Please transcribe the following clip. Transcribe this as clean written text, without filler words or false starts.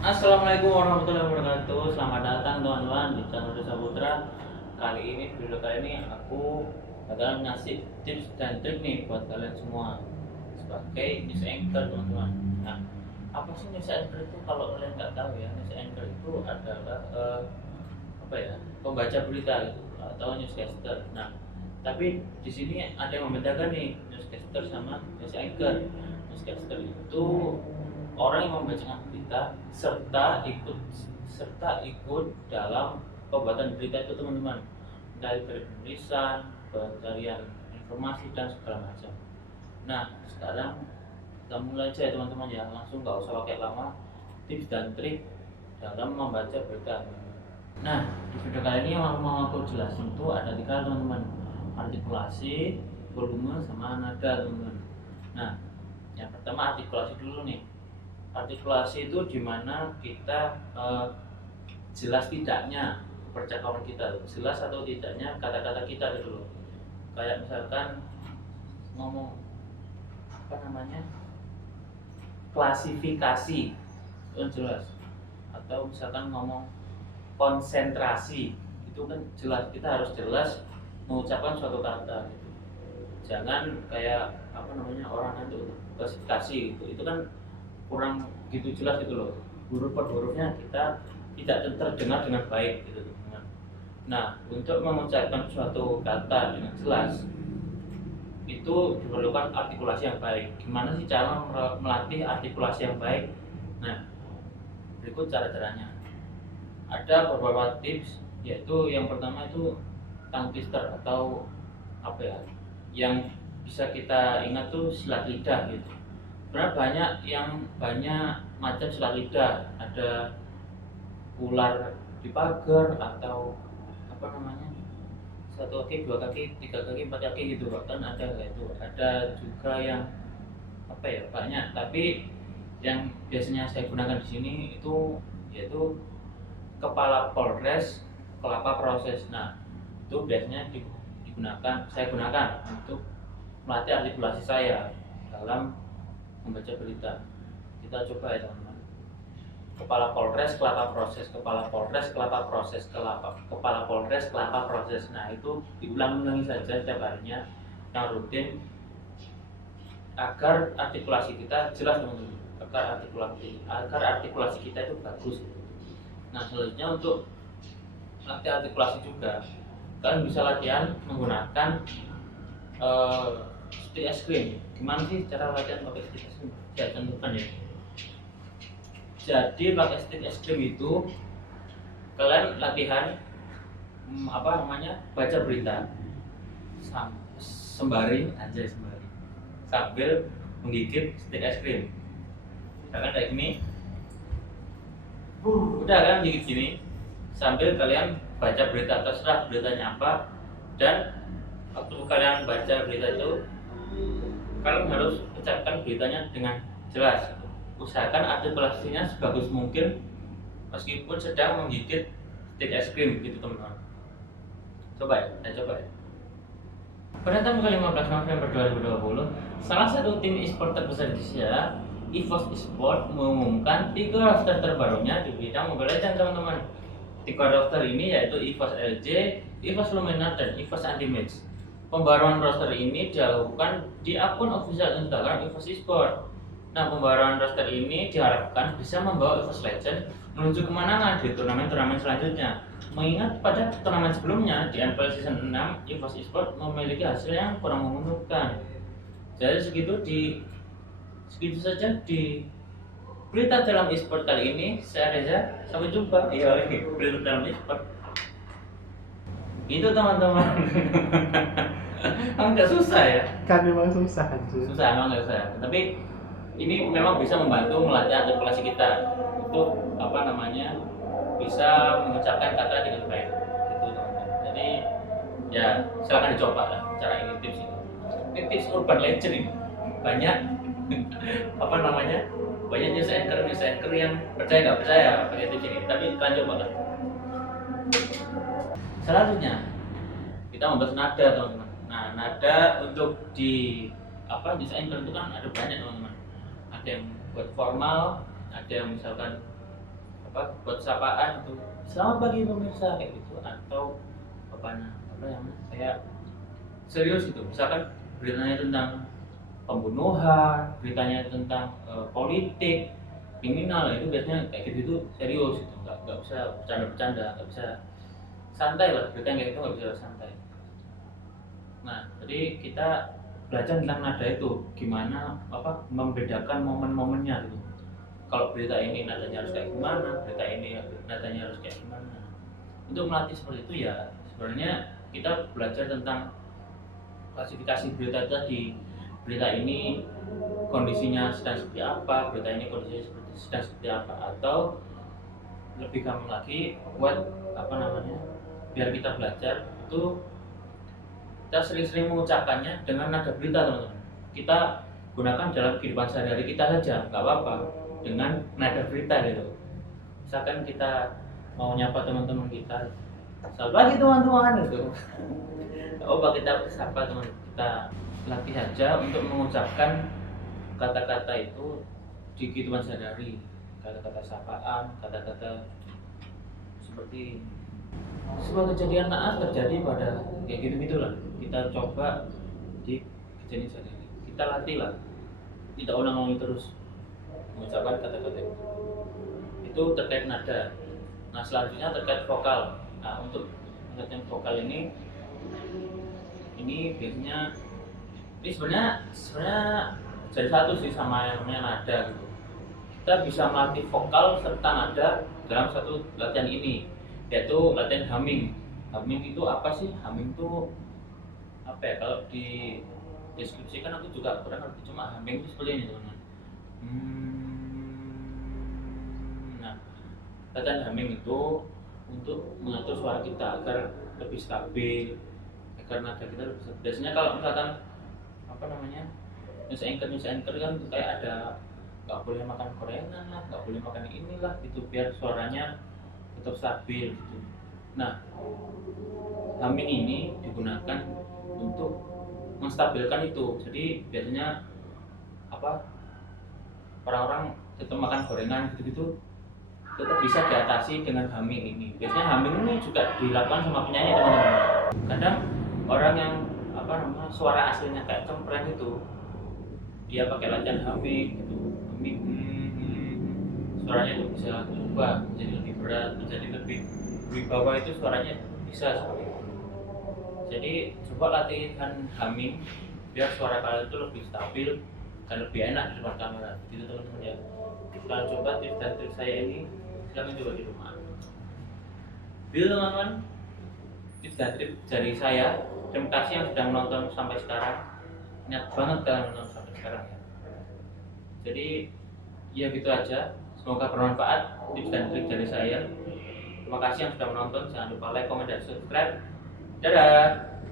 Assalamualaikum warahmatullahi wabarakatuh. Selamat datang teman-teman di channel Desa Putra. Video kali ini aku bakalan ngasih tips dan trik nih buat kalian semua sebagai news anchor teman-teman. Nah, apa sih news anchor itu? Kalau kalian nggak tahu ya, news anchor itu adalah apa ya, pembaca berita gitu atau newscaster. Nah, tapi di sini ada yang membedakan nih newscaster sama news anchor. Newscaster itu orang yang membacakan berita serta ikut dalam pembuatan berita itu teman-teman, dari penulisan, pencarian informasi dan segala macam. Nah, sekarang kita mulai aja ya teman-teman ya, langsung nggak usah pakai lama, tips dan trik dalam membaca berita. Nah, di video kali ini yang mau aku jelasin itu ada tiga teman-teman: artikulasi, volume, sama nada teman-teman. Nah, yang pertama artikulasi dulu nih. Artikulasi itu dimana kita jelas tidaknya percakapan kita, jelas atau tidaknya kata-kata kita gitu loh. Kayak misalkan ngomong apa namanya, klasifikasi itu jelas, atau misalkan ngomong konsentrasi itu kan jelas, kita harus jelas mengucapkan suatu kata gitu. Jangan kayak apa namanya, orang itu klasifikasi gitu, itu kan kurang gitu jelas gitu loh, huruf per hurufnya kita tidak terdengar dengan baik gitu teman. Nah, untuk mengucapkan suatu kata dengan jelas itu diperlukan artikulasi yang baik. Gimana sih cara melatih artikulasi yang baik? Nah, berikut cara-caranya. Ada beberapa tips, yaitu yang pertama itu tongue twister atau apa ya, yang bisa kita ingat tuh silat lidah gitu. Sebenarnya banyak macam silat lidah. Ada ular di pagar, atau apa namanya, satu kaki, dua kaki, tiga kaki, empat kaki gitu, bahkan ada kayak itu. Ada juga yang apa ya, banyak, tapi yang biasanya saya gunakan di sini itu yaitu kepala polres, kelapa proses. Nah, itu biasanya saya gunakan untuk melatih artikulasi saya dalam membaca berita. Kita coba ya teman-teman. Kepala polres, kelapa proses, kepala polres, kelapa proses, kepala polres, kelapa proses. Nah, itu diulang-ulangi saja setiap harinya, yang rutin, agar artikulasi kita jelas teman-teman, agar artikulasi kita itu bagus. Nah, selanjutnya untuk latihan artikulasi juga, kalian bisa latihan menggunakan stick es krim. Gimana sih cara latihan pakai stick es krim? Saya contohkan ya. Jadi pakai stick es krim itu kalian latihan apa namanya, baca berita sembari sambil menggigit stick es krim. Kalian kayak gini, udah kan gigit gini sambil kalian baca berita, terserah beritanya apa. Dan waktu kalian baca berita itu, kalian harus ucapkan beritanya dengan jelas. Usahakan artikulasinya sebagus mungkin meskipun sedang menggigit stick es krim gitu teman-teman. Coba ya. Pada tanggal 15 November 2020, salah satu tim e-sport terbesar di Indonesia, EVOS Esport, mengumumkan 3 roster terbarunya di bidang Mobile Legends teman-teman. 3 roster ini yaitu EVOS LJ, EVOS Lumina, dan EVOS Anti-Mage. Pembaruan roster ini dilakukan di akun official Instagram EVOS Esport. Nah, pembaruan roster ini diharapkan bisa membawa EVOS Legends menuju kemenangan di turnamen-turnamen selanjutnya. Mengingat pada turnamen sebelumnya di MPL Season 6, EVOS Esport memiliki hasil yang kurang menguntungkan. Jadi segitu saja di berita dalam e-sport kali ini. Saya Reza, sampai jumpa. Iya, berita dalam e-sport. Itu teman-teman. Kan nggak susah ya? Kan memang susah anjir. Susah, emang nggak susah. Tapi ini memang bisa membantu melatih artikulasi kita untuk apa namanya, bisa mengucapkan kata dengan baik gitu teman-teman. Jadi ya silakan dicoba lah cara ini, tips ini. Ini tips urban legend ini. Banyak apa namanya, banyak news anchor yang percaya nggak percaya pakai tips ini, tapi kalian coba lah. Selanjutnya kita membahas nada teman-teman. Nah, nada untuk di apa, news anchor itu kan ada banyak teman-teman. Ada yang buat formal, ada yang misalkan sapaan itu, selamat pagi pemirsa kayak gitu, atau apanya apa yang kayak serius itu, misalkan beritanya tentang pembunuhan, beritanya tentang politik, kriminal, itu biasanya kayak gitu itu serius itu, nggak bisa bercanda-bercanda, nggak bisa santai lah, berita kayak gitu nggak bisa santai. Nah, jadi kita belajar tentang nada itu, gimana apa membedakan momen-momennya gitu. Kalau berita ini nadanya harus kayak gimana, berita ini nadanya harus kayak gimana. Untuk melatih seperti itu ya sebenarnya kita belajar tentang klasifikasi berita tadi. Berita ini kondisinya sedang seperti apa, berita ini kondisinya sedang seperti apa, atau lebih gampang lagi buat apa namanya, biar kita belajar itu kita sering-sering mengucapkannya dengan nada berita teman-teman. Kita gunakan dalam kehidupan sehari-hari kita saja, nggak apa-apa dengan nada berita gitu. Misalkan kita mau nyapa teman-teman kita, selamat pagi teman-teman gitu. Oh, kita sapa teman, kita latih aja untuk mengucapkan kata-kata itu di kehidupan sehari-hari, kata-kata sapaan, kata-kata seperti sebuah kejadian naas terjadi pada kayak gitu-gitulah. Kita coba di kejadian sehari-hari, kita latih lah, tidak ulang-ulang terus mengucapkan kata-kata itu terkait nada. Nah, selanjutnya terkait vokal. Nah, untuk mengerti vokal ini biasanya ini sebenarnya jadi satu sih sama yang namanya nada gitu. Kita bisa melatih vokal serta nada dalam satu latihan ini, yaitu latihan humming. Humming itu apa sih? Humming itu apa ya? Kalau di deskripsikan aku juga kurang ngerti, cuma humming itu seperti ini teman-teman. Nah, latihan humming itu untuk mengatur suara kita agar lebih stabil, agar nada kita lebih stabil. Biasanya kalau misalkan apa namanya, news anchor kan kayak ada nggak boleh makan gorengan lah, nggak boleh makan inilah gitu, biar suaranya tetap stabil gitu. Nah, humming ini digunakan untuk menstabilkan itu. Jadi biasanya apa, orang-orang tetap makan gorengan gitu-gitu tetap bisa diatasi dengan humming ini. Biasanya humming ini juga dilakukan sama penyanyi teman-teman. Kadang orang yang apa namanya suara aslinya kayak cempreng itu, dia pakai latihan humming gitu, humming, suaranya itu bisa berubah menjadi lebih berat, menjadi lebih bawah, itu suaranya bisa seperti itu. Jadi coba latihan humming biar suara kalian itu lebih stabil dan lebih enak di depan kamera gitu teman-teman ya. Kalian coba tips dan trik saya ini, silahkan coba di rumah. Bila teman-teman, tips dan trik dari saya. Terima kasih yang sudah menonton sampai sekarang. Niat banget kalian menonton sampai sekarang ya. Jadi ya gitu aja. Semoga bermanfaat tips dan trik dari saya. Terima kasih yang sudah menonton. Jangan lupa like, comment, dan subscribe. Dadah.